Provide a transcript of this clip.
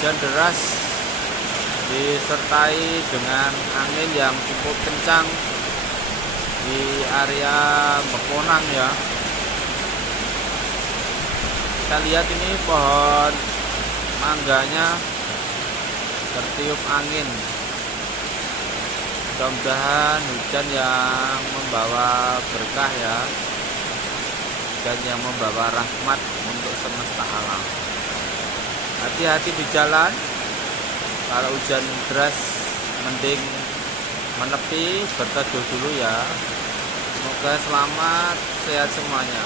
Hujan deras disertai dengan angin yang cukup kencang di area Beponang ya. Kita lihat ini pohon mangganya tertiup angin. Mudah-mudahan hujan yang membawa berkah ya, hujan yang membawa rahmat untuk semesta alam. Hati-hati di jalan, kalau hujan deras mending menepi, berteduh dulu ya. Semoga selamat, sehat semuanya.